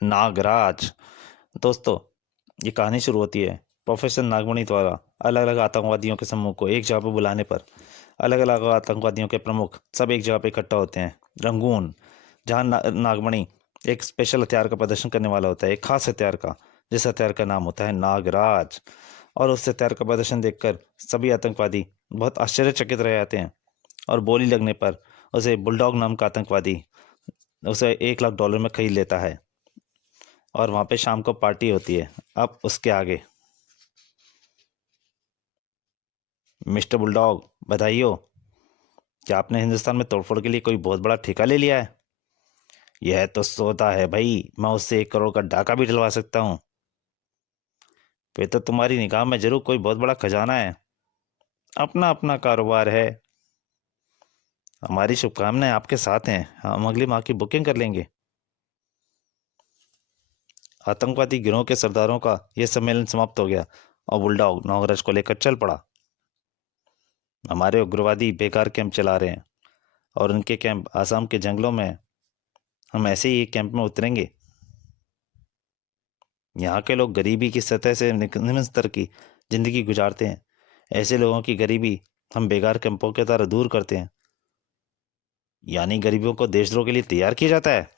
नागराज। दोस्तों, ये कहानी शुरू होती है प्रोफेसर नागमणि द्वारा अलग अलग आतंकवादियों के समूह को एक जगह पर बुलाने पर। अलग अलग आतंकवादियों के प्रमुख सब एक जगह पर इकट्ठा होते हैं। रंगून, जहाँ नागमणि एक स्पेशल हथियार का प्रदर्शन करने वाला होता है, एक खास हथियार का, जिस हथियार का नाम होता है नागराज। और उस हथियार का प्रदर्शन देखकर सभी आतंकवादी बहुत आश्चर्यचकित रह जाते हैं। और बोली लगने पर उसे बुलडॉग नाम का आतंकवादी उसे $1 लाख में खरीद लेता है। और वहां पे शाम को पार्टी होती है। अब उसके आगे, मिस्टर बुलडॉग, बधाई हो। क्या आपने हिंदुस्तान में तोड़फोड़ के लिए कोई बहुत बड़ा ठेका ले लिया है? यह तो सौदा है भाई, मैं उससे 1 करोड़ का डाका भी डलवा सकता हूँ। फिर तो तुम्हारी निगाह में जरूर कोई बहुत बड़ा खजाना है। अपना अपना कारोबार है। हमारी शुभकामनाएं आपके साथ हैं, हम अगली माह की बुकिंग कर लेंगे। आतंकवादी गिरोह के सरदारों का यह सम्मेलन समाप्त हो गया और बुलडॉग नागराज को लेकर चल पड़ा। हमारे उग्रवादी बेकार कैंप चला रहे हैं और उनके कैंप आसाम के जंगलों में। हम ऐसे ही एक कैंप में उतरेंगे। यहाँ के लोग गरीबी की सतह से निम्न स्तर की जिंदगी गुजारते हैं। ऐसे लोगों की गरीबी हम बेकार कैंपों के द्वारा दूर करते हैं। यानी गरीबों को देशद्रोह के लिए तैयार किया जाता है।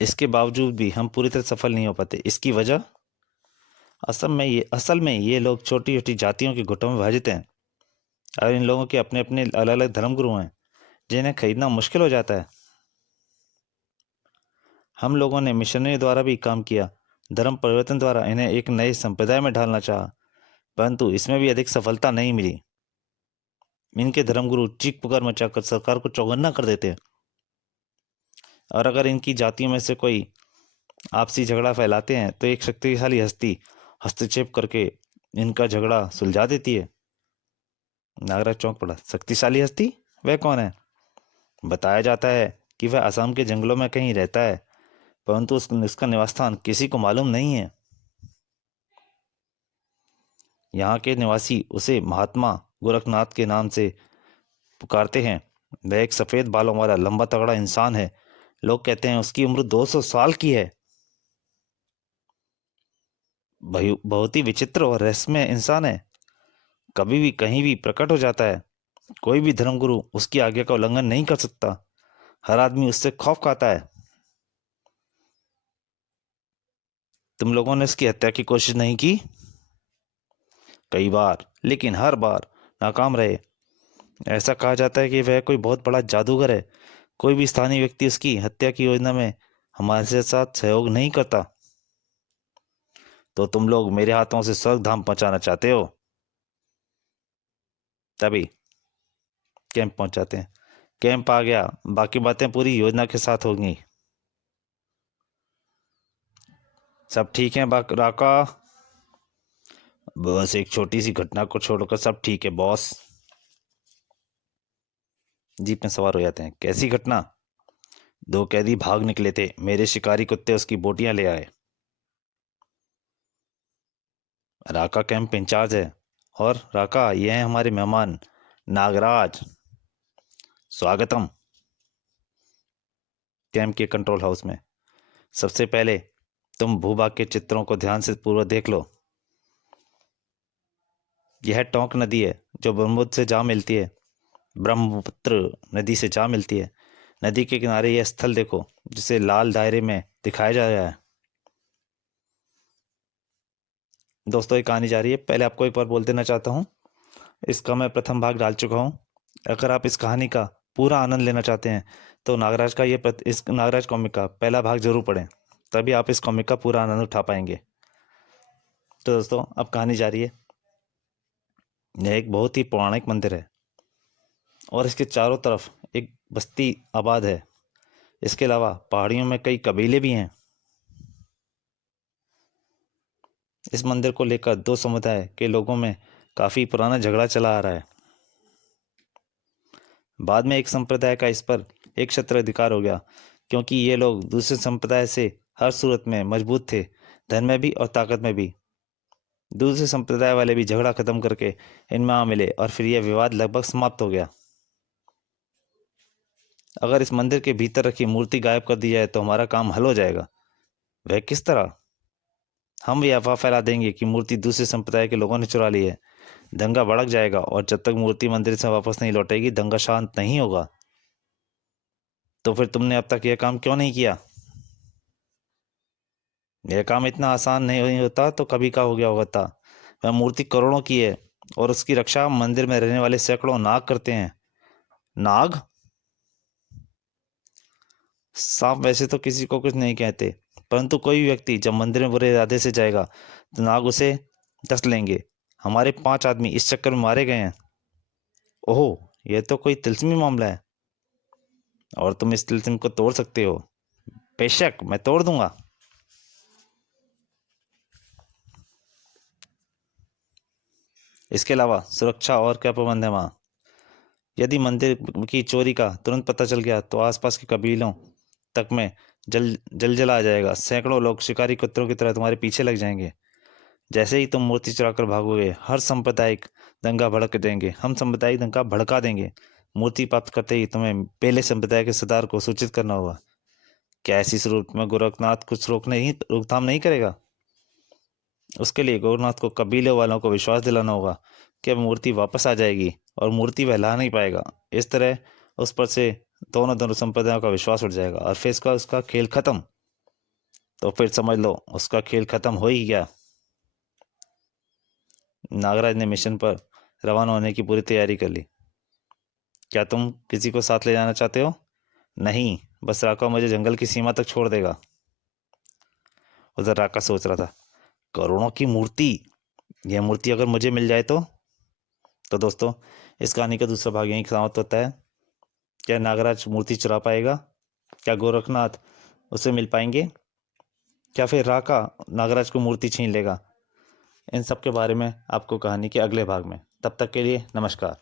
इसके बावजूद भी हम पूरी तरह सफल नहीं हो पाते। इसकी वजह, असल में ये लोग छोटी छोटी जातियों के गुटों में विभाजित हैं। और इन लोगों के अपने अपने अलग अलग धर्मगुरु हैं जिन्हें खरीदना मुश्किल हो जाता है। हम लोगों ने मिशनरी द्वारा भी काम किया, धर्म परिवर्तन द्वारा इन्हें एक नए संप्रदाय में ढालना चाहा, परंतु इसमें भी अधिक सफलता नहीं मिली। इनके धर्मगुरु चीख पुकार मचाकर सरकार को चौकन्ना कर देते हैं। और अगर इनकी जातियों में से कोई आपसी झगड़ा फैलाते हैं तो एक शक्तिशाली हस्ती हस्तक्षेप करके इनका झगड़ा सुलझा देती है। नागराज चौंक पड़ा। शक्तिशाली हस्ती? वह कौन है? बताया जाता है कि वह असम के जंगलों में कहीं रहता है, परंतु उसका निवास स्थान किसी को मालूम नहीं है। यहाँ के निवासी उसे महात्मा गोरखनाथ के नाम से पुकारते हैं। वह एक सफेद बालों वाला लंबा तगड़ा इंसान है। लोग कहते हैं उसकी उम्र 200 साल की है। बहुत ही विचित्र और रहस्यमय इंसान है। कभी भी कहीं भी प्रकट हो जाता है। कोई भी धर्मगुरु उसकी आज्ञा का उल्लंघन नहीं कर सकता। हर आदमी उससे खौफ खाता है। तुम लोगों ने उसकी हत्या की कोशिश नहीं की? कई बार, लेकिन हर बार नाकाम रहे। ऐसा कहा जाता है कि वह कोई बहुत बड़ा जादूगर है। कोई भी स्थानीय व्यक्ति उसकी हत्या की योजना में हमारे साथ सहयोग नहीं करता। तो तुम लोग मेरे हाथों से स्वर्ग धाम पहुंचाना चाहते हो? तभी कैंप पहुंचाते हैं। कैंप आ गया, बाकी बातें पूरी योजना के साथ होंगी। सब ठीक है राका? बस एक छोटी सी घटना को छोड़कर सब ठीक है बॉस। जीप में सवार हो जाते हैं। कैसी घटना? 2 कैदी भाग निकले थे, मेरे शिकारी कुत्ते उसकी बोटियां ले आए। राका कैंप इंचार्ज है। और राका, ये हैं हमारे मेहमान नागराज। स्वागतम। कैंप के कंट्रोल हाउस में। सबसे पहले तुम भूभाग के चित्रों को ध्यान से पूर्व देख लो। यह टोंक नदी है जो ब्रह्मपुत्र से जा मिलती है। ब्रह्मपुत्र नदी से जा मिलती है। नदी के किनारे यह स्थल देखो जिसे लाल दायरे में दिखाया जा रहा है। दोस्तों, ये कहानी जा रही है। पहले आपको एक बार बोल देना चाहता हूँ, इसका मैं प्रथम भाग डाल चुका हूँ। अगर आप इस कहानी का पूरा आनंद लेना चाहते हैं तो इस नागराज कॉमिक का पहला भाग जरूर पढ़ें, तभी आप इस कॉमिक का पूरा आनंद उठा पाएंगे। तो दोस्तों, अब कहानी जा रही है। यह एक बहुत ही पौराणिक मंदिर है और इसके चारों तरफ एक बस्ती आबाद है। इसके अलावा पहाड़ियों में कई कबीले भी हैं। इस मंदिर को लेकर दो समुदाय के लोगों में काफी पुराना झगड़ा चला आ रहा है। बाद में एक संप्रदाय का इस पर एक छत्र अधिकार हो गया, क्योंकि ये लोग दूसरे संप्रदाय से हर सूरत में मजबूत थे, धन में भी और ताकत में भी। दूसरे संप्रदाय वाले भी झगड़ा खत्म करके इनमें आ मिले और फिर यह विवाद लगभग समाप्त हो गया। अगर इस मंदिर के भीतर रखी मूर्ति गायब कर दी जाए तो हमारा काम हल हो जाएगा। वह किस तरह? हम ये अफवाह फैला देंगे कि मूर्ति दूसरे संप्रदाय के लोगों ने चुरा ली है। दंगा भड़क जाएगा और जब तक मूर्ति मंदिर से वापस नहीं लौटेगी दंगा शांत नहीं होगा। तो फिर तुमने अब तक यह काम क्यों नहीं किया? यह काम इतना आसान नहीं होता तो कभी का हो गया होता। वह मूर्ति करोड़ों की है और उसकी रक्षा मंदिर में रहने वाले सैकड़ों नाग करते हैं। नाग? सांप वैसे तो किसी को कुछ नहीं कहते, परंतु कोई व्यक्ति जब मंदिर में बुरे इरादे से जाएगा तो नाग उसे डस लेंगे। हमारे 5 आदमी इस चक्कर में मारे गए हैं। ओह, यह तो कोई तिलस्मी मामला है। और तुम इस तिलस्म को तोड़ सकते हो? बेशक, मैं तोड़ दूंगा। इसके अलावा सुरक्षा और क्या प्रबंध है वहाँ? यदि मंदिर की चोरी का तुरंत पता चल गया तो आसपास के कबीलों तक में जल आ जाएगा। सैकड़ों लोग शिकारी कुत्तों की तरह तुम्हारे पीछे लग जाएंगे। जैसे ही तुम मूर्ति चुराकर भागोगे हर सांप्रदायिक दंगा भड़क देंगे। हम सांप्रदायिक दंगा भड़का देंगे। मूर्ति प्राप्त करते ही तुम्हें पहले संप्रदाय के सरदार को सूचित करना होगा। क्या ऐसी सूरत में गोरखनाथ कुछ रोकथाम नहीं करेगा? उसके लिए गोरखनाथ को कबीले वालों को विश्वास दिलाना होगा कि अब मूर्ति वापस आ जाएगी और मूर्ति वह ला नहीं पाएगा। इस तरह उस पर से दोनों संप्रदायों का विश्वास उठ जाएगा और फिर उसका खेल खत्म। तो फिर समझ लो उसका खेल खत्म हो ही गया। नागराज ने मिशन पर रवाना होने की पूरी तैयारी कर ली। क्या तुम किसी को साथ ले जाना चाहते हो? नहीं, बस राका मुझे जंगल की सीमा तक छोड़ देगा। उधर राका सोच रहा था, करोड़ों की मूर्ति, यह मूर्ति अगर मुझे मिल जाए तो दोस्तों इस कहानी का दूसरा भाग यहीं समाप्त होता है। क्या नागराज मूर्ति चुरा पाएगा? क्या गोरखनाथ उसे मिल पाएंगे? क्या फिर राका नागराज को मूर्ति छीन लेगा? इन सब के बारे में आपको कहानी के अगले भाग में। तब तक के लिए नमस्कार।